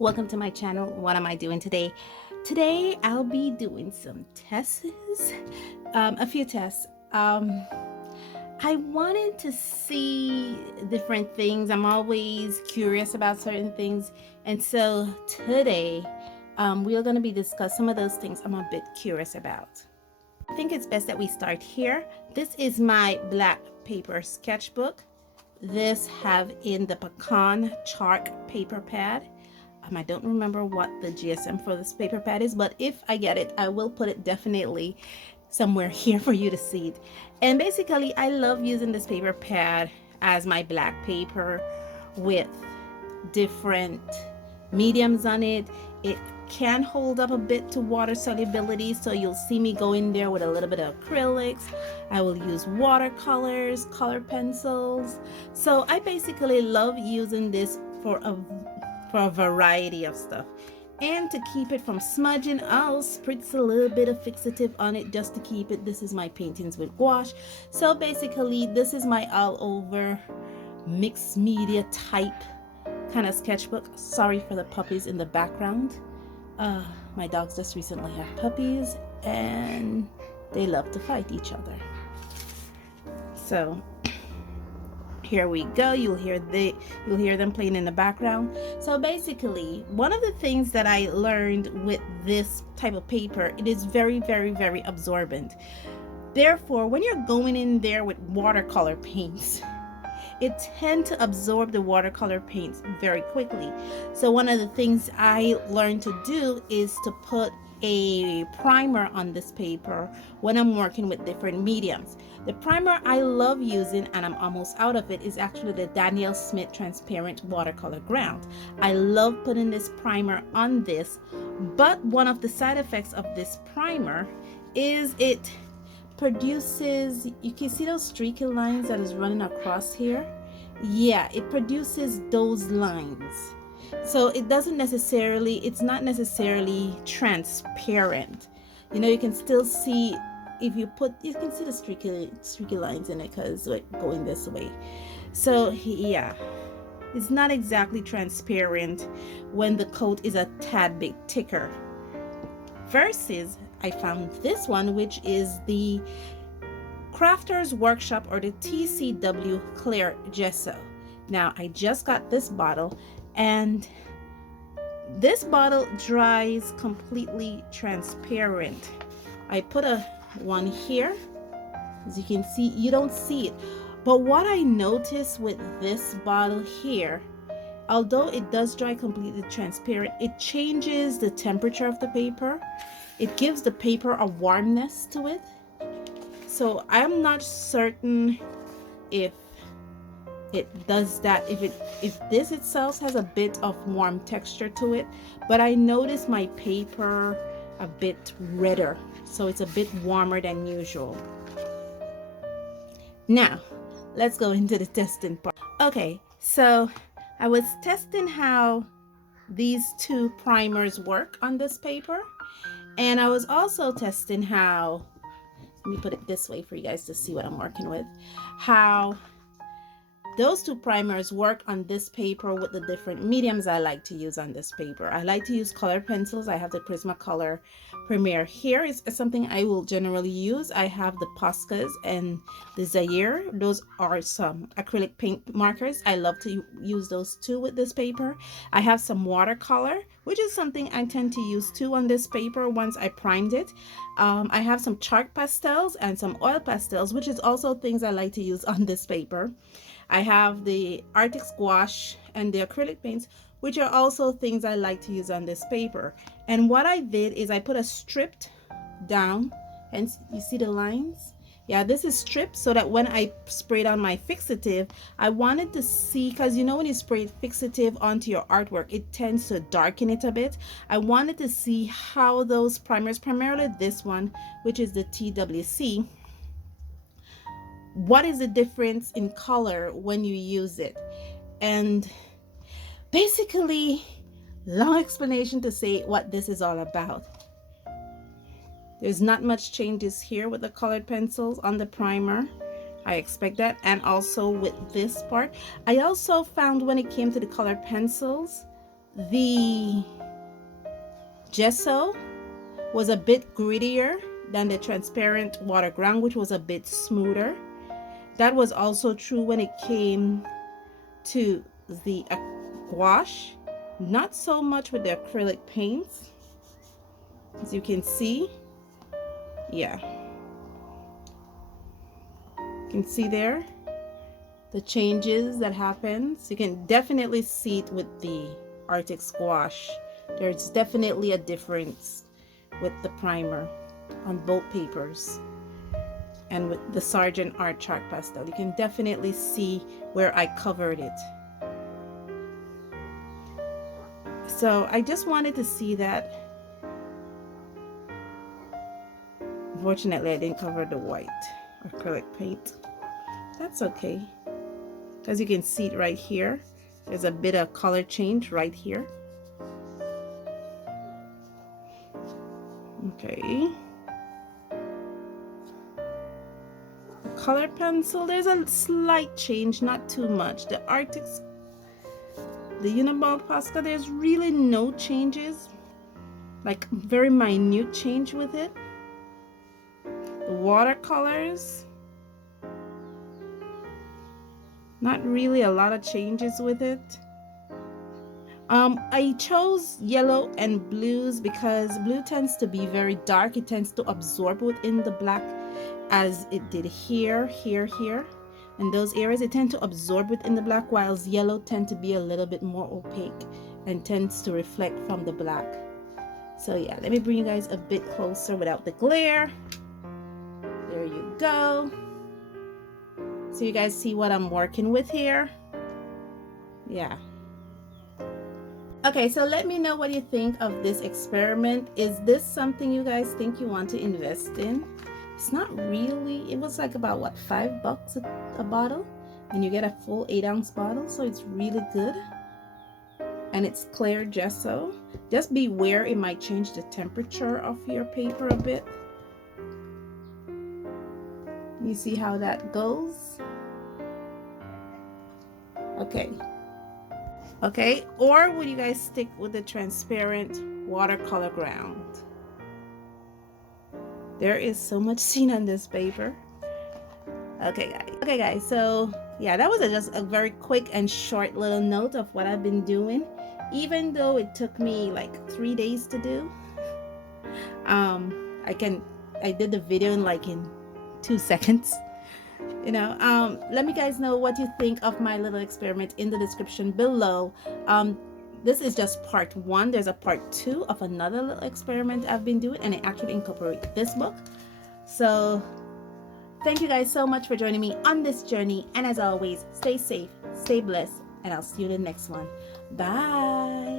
Welcome to my channel. What am I doing today? Today I'll be doing some tests, a few tests. I wanted to see different things. I'm always curious about certain things, and so today we are going to be discussing some of those things I'm a bit curious about. I think it's best that we start here. This is my black paper sketchbook. This have in the pecan chalk paper pad. I don't remember what the GSM for this paper pad is, but if I get it, I will put it definitely somewhere here for you to see it. And basically, I love using this paper pad as my black paper with different mediums on it. It can hold up a bit to water solubility, so you'll see me go in there with a little bit of acrylics. I will use watercolors, color pencils. So I basically love using this for a variety of stuff. And to keep it from smudging, I'll spritz a little bit of fixative on it just to keep it. This is my paintings with gouache. So basically, this is my all over mixed media type kind of sketchbook. Sorry for the puppies in the background. My dogs just recently had puppies and they love to fight each other. So here we go. You'll hear them playing in the background. So basically, one of the things that I learned with this type of paper, it is very, very, very absorbent. Therefore, when you're going in there with watercolor paints, it tends to absorb the watercolor paints very quickly. So one of the things I learned to do is to put a primer on this paper when I'm working with different mediums. The primer I love using, and I'm almost out of it, is actually the Daniel Smith transparent watercolor ground. I love putting this primer on this, but one of the side effects of this primer is it produces, you can see those streaky lines that is running across here. Yeah, it produces those lines. So it doesn't necessarily, it's not necessarily transparent. You know, you can still see, if you put, you can see the streaky lines in it because it's going this way. So yeah, it's not exactly transparent when the coat is a tad bit thicker. Versus, I found this one, which is the Crafters Workshop, or the TCW Clear Gesso. Now I just got this bottle, and this bottle dries completely transparent. I put one here. As you can see, you don't see it, but what I noticed with this bottle here, although it does dry completely transparent, it changes the temperature of the paper. It gives the paper a warmness to it. So I'm not certain if it does that, if this itself has a bit of warm texture to it, but I noticed my paper a bit redder, so it's a bit warmer than usual. Now let's go into the testing part. Okay, so I was testing how these two primers work on this paper, and I was also testing how, let me put it this way for you guys to see what I'm working with, how those two primers work on this paper with the different mediums I like to use on this paper. I like to use color pencils. I have the Prismacolor Premier here. Is something I will generally use. I have the Poscas and the Zaire. Those are some acrylic paint markers. I love to use those too with this paper. I have some watercolor, which is something I tend to use too on this paper once I primed it. I have some chalk pastels and some oil pastels, which is also things I like to use on this paper. I have the Arctic gouache and the acrylic paints, which are also things I like to use on this paper. And what I did is I put a stripped down, and you see the lines? Yeah, this is stripped so that when I sprayed on my fixative, I wanted to see, because you know when you spray fixative onto your artwork, it tends to darken it a bit. I wanted to see how those primers, primarily this one, which is the TWC, what is the difference in color when you use it. And basically, long explanation to say what this is all about. There's not much changes here with the colored pencils on the primer. I expect that. And also with this part, I also found when it came to the colored pencils, The gesso was a bit grittier than the transparent water ground, which was a bit smoother. That was also true when it came to the gouache. Not so much with the acrylic paints, as you can see. Yeah, you can see there the changes that happens. You can definitely see it with the Arctic gouache. There's definitely a difference with the primer on both papers, and with the Sargent Art Chalk Pastel. You can definitely see where I covered it. So I just wanted to see that. Unfortunately, I didn't cover the white acrylic paint. That's okay, because you can see it right here. There's a bit of color change right here. Okay. Color pencil, there's a slight change, not too much. The Arctic, the Uniball Posca, there's really no changes, like very minute change with it. The watercolors, not really a lot of changes with it. I chose yellow and blues because blue tends to be very dark. It tends to absorb within the black, as it did here, here, and those areas. It tend to absorb within the black, whilst yellow tend to be a little bit more opaque and tends to reflect from the black. So yeah, let me bring you guys a bit closer without the glare. There you go. So you guys see what I'm working with here. Yeah. Okay, so let me know what you think of this experiment. Is this something you guys think you want to invest in? It's not really. It was like about what, $5 a bottle, and you get a full 8-ounce bottle, so it's really good. And it's clear gesso. Just beware, it might change the temperature of your paper a bit. You see how that goes? Okay, or would you guys stick with the transparent watercolor ground? There is so much seen on this paper. Okay guys, so yeah, that was just a very quick and short little note of what I've been doing, even though it took me like 3 days to do. I did the video in 2 seconds. Let me guys know what you think of my little experiment in the description below. This is just part 1. There's a part 2 of another little experiment I've been doing, and I actually incorporate this book. So thank you guys so much for joining me on this journey, and as always, stay safe, stay blessed, and I'll see you in the next one. Bye.